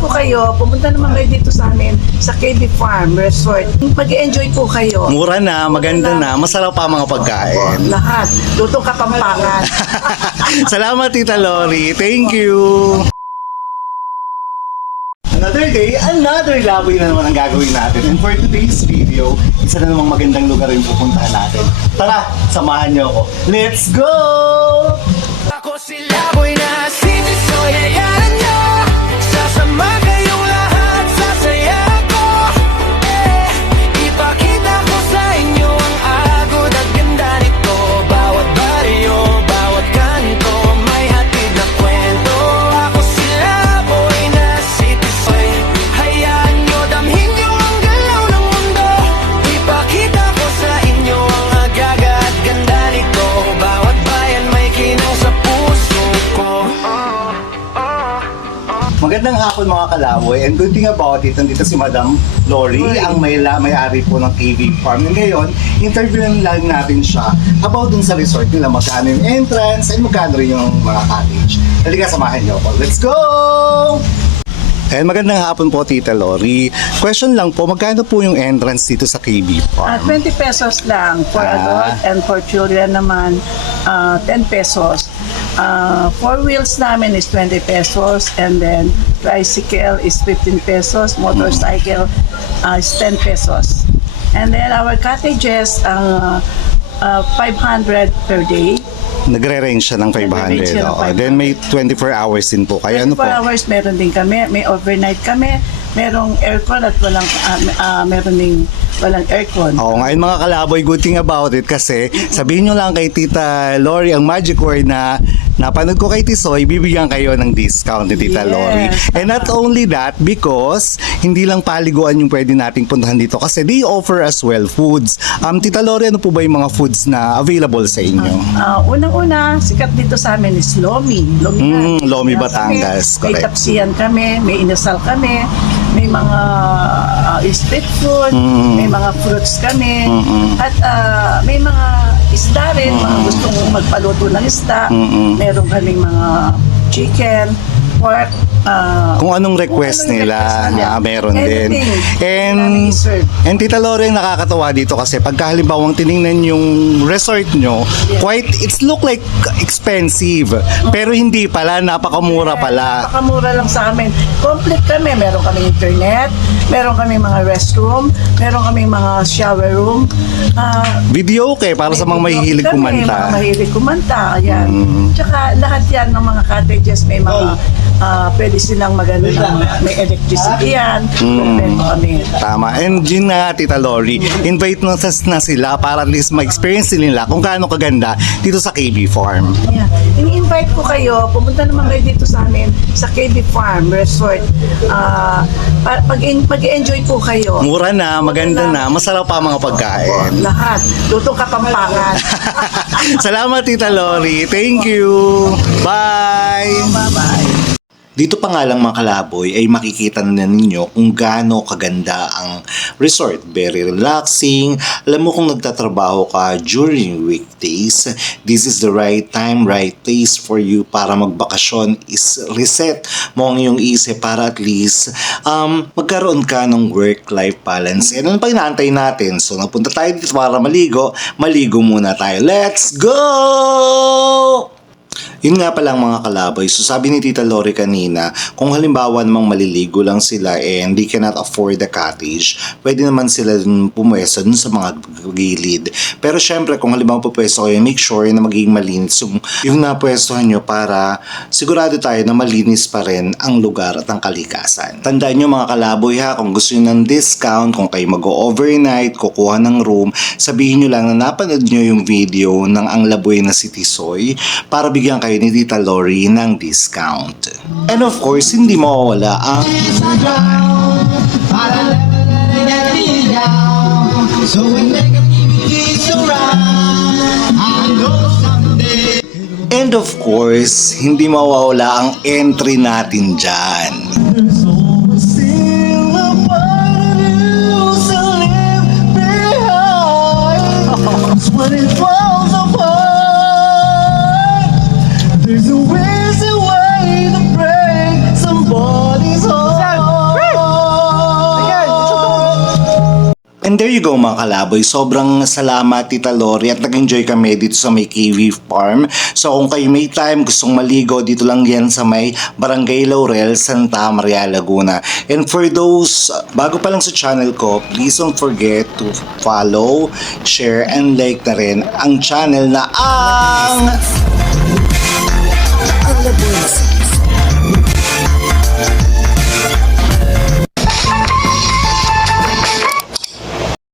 ko kayo, pumunta naman kayo dito sa amin sa KB Farm Resort. Mag-enjoy po kayo. Mura na, maganda na, masarap pa mga pagkain. Lahat. Lutong Kapampangan. Salamat, Tita Lori. Thank you. Another day, another laboy na naman ang gagawin natin. And for today's video, isa na namang magandang lugar yung pupuntahan natin. Tara, samahan niyo ako. Let's go! Ako si Laboy na City Soy, hayaan nyo. Sasama kayong lahat, sasaya ko. Ipakita ko sa inyo ang agod at ganda nito. Bawat baryo, bawat kanto, may hatid na kwento. Ako si Laboy na City Soy, hayaan nyo, damhin nyo ang galaw ng mundo. Ipakita ko sa inyo ang agaga at ganda nito. Bawat bayan may kinang sa puso ko. Magandang hapon mga kalaboy, and good thing about it, nandito si Madam Lori, ang may-ari po ng KB Farm. And ngayon, interview lang natin siya about dun sa resort nila, magkano yung entrance, and magkano rin yung mga cottage. Halika, samahan niyo ako. Let's go! And magandang hapon po, Tita Lori. Question lang po, magkano po yung entrance dito sa KB Farm? 20 pesos lang for adult, and for children naman 10 pesos. Four wheels namin is 20 pesos, and then tricycle is 15 pesos, motorcycle is 10 pesos. And then our cottages, 500 per day. Nagre-range siya ng 500. Nagre-range siya ng Oo. Then may 24 hours din po. Kaya ano 24 po? hours meron din kami, may overnight kami, merong aircon at meron ding walang aircon. Oo nga, yun, mga kalaboy, good thing about it kasi sabihin nyo lang kay Tita Lori ang magic word na napanood ko kay Tisoy, bibigyan kayo ng discount ni Tita Yes. Lori. And not only that, because hindi lang paliguan yung pwede nating puntahan dito kasi they offer as well foods. Tita Lori, ano po ba yung mga foods na available sa inyo? Unang-una, sikat dito sa amin is Lomi. Lomi, Batangas. May Correct. tapsiyan kami, may inasal kami, may mga street food, may mga fruits kami, at may mga isda rin, mga gustong magpaluto ng isda. Meron kaming mga chicken, pork, Kung anong request nila, meron din. Anything. And Tita Lori, nakakatawa dito kasi pagka halimbawang tiningnan yung resort nyo, it's look like expensive. Pero hindi pala, napakamura pala. Napakamura lang sa amin. Complete kami. Meron kami internet, meron kami mga restroom, meron kami mga shower room. Video okay para sa mga mahihilig kumanta. Mga mahilig kumanta. Ayan. Tsaka lahat yan ng mga cottages may mga pwede silang magano ng may electricity yan. Kompleto kami. Tama. And yun na, Tita Lori, invite na sila para at least ma-experience nila kung gaano kaganda dito sa KB Farm. Yeah. Ini-invite ko kayo, pumunta naman kayo dito sa amin sa KB Farm Resort. Mag-enjoy po kayo. Mura na, maganda na, masarap pa mga pagkain. Lahat. Lutong Kapampangan. Salamat, Tita Lori. Thank you. Bye! Bye-bye. Dito pa nga lang mga kalaboy ay makikita na ninyo kung gaano kaganda ang resort. Very relaxing. Alam mo kung nagtatrabaho ka during weekdays, this is the right time, right place for you para magbakasyon. Is reset mo ang iyong isip para at least magkaroon ka ng work-life balance. And ano pa inaantay natin? So napunta tayo dito para maligo. Maligo muna tayo. Let's go! Yun nga palang mga kalaboy. So sabi ni Tita Lori kanina, kung halimbawa namang maliligo lang sila and they cannot afford the cottage, pwede naman sila pumwesto dun sa mga gilid. Pero syempre kung halimbawa pupwesto kayo, make sure na magiging malinis yung napwestohan nyo para sigurado tayo na malinis pa rin ang lugar at ang kalikasan. Tandaan nyo mga kalaboy ha, kung gusto nyo ng discount, kung kayo mag-overnight, kukuha ng room, sabihin nyo lang na napanood nyo yung video ng Ang Laboy na si Tisoy para bigyan kayo ni Tita Lori ng discount. And of course, hindi mawawala ang and of course, hindi mawawala ang entry natin dyan. When it falls apart, there's a easy way to break somebody's heart. And there you go mga kalaboy, sobrang salamat Tita Lori at nag-enjoy kami dito sa may KV Farm. So kung kayo may time, gustong maligo, dito lang yan sa may Barangay Laurel, Santa Maria, Laguna. And for those bago pa lang sa channel ko, please don't forget to follow, share, and like na rin ang channel na ang